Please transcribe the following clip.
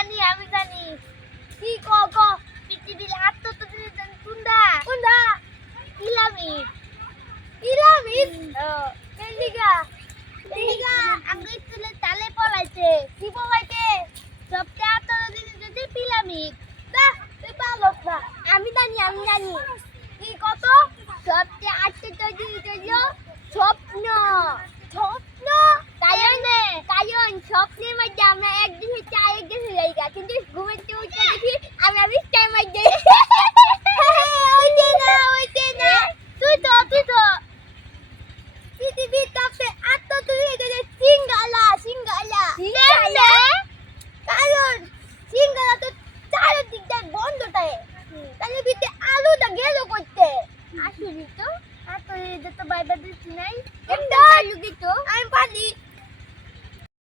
জানি আমি জানি। কি ক ক পৃথিবীর আত্মত জানি। কুন্দা কুন্দা ইলামি। ইলামি? কেলিগা কেলিগা আমি তুলে তালে পলাইছে কি পলাইছে? সবচেয়ে আত্মত যদি পিলামি। দা তুই পালক না। আমি জানি আমি জানি। কি কত? সবচেয়ে জানি জানি স্বপ্ন। স্বপ্ন? কারণ কারণ স্বপ্নের মধ্যে আমরা একদিন হচ্ছে আরেক কিন্তু চেয়ে উঠে দেখি আমি আমি টাইম মধ্যে ওইটে না ওইটে না। তুই তো তুই তো। পৃথিবীর কাছে আত্মতুলি গেলে সিঙ্গালা। সিঙ্গালা? সিঙ্গালা কারণ সিঙ্গালা তো চারিদিক দিয়ে বন্ধটায় তাহলে ভিতরে আলুটা গেল করতে। আসলে তো আর তো এটা তো বাইবার দিচ্ছি নাই। একটা আলু দিত